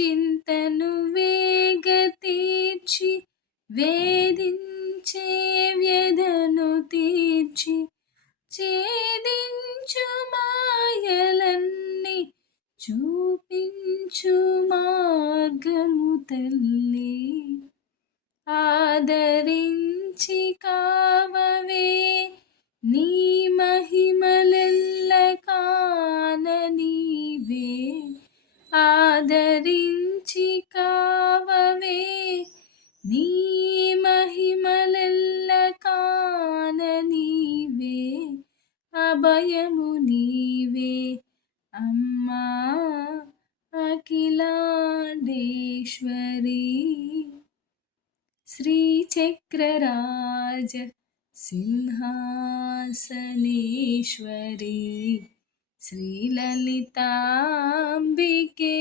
చింతను వేగతీర్చి వేధించే వ్యధను తీర్చి ఛేదించు మాయలన్నీ చూపించు మార్గము తల్లి. ఆదరించి కావవే నీ మహిమలెల్ల కాన నీవే. ఆదరించి కావవే నీ మహిమలెల్ల కాన నీవే. అభయము నీవే అమ్మా అఖిలాండేశ్వరి. శ్రీచక్రరాజ సింహాసనేశ్వరి శ్రీలలితాంబికే.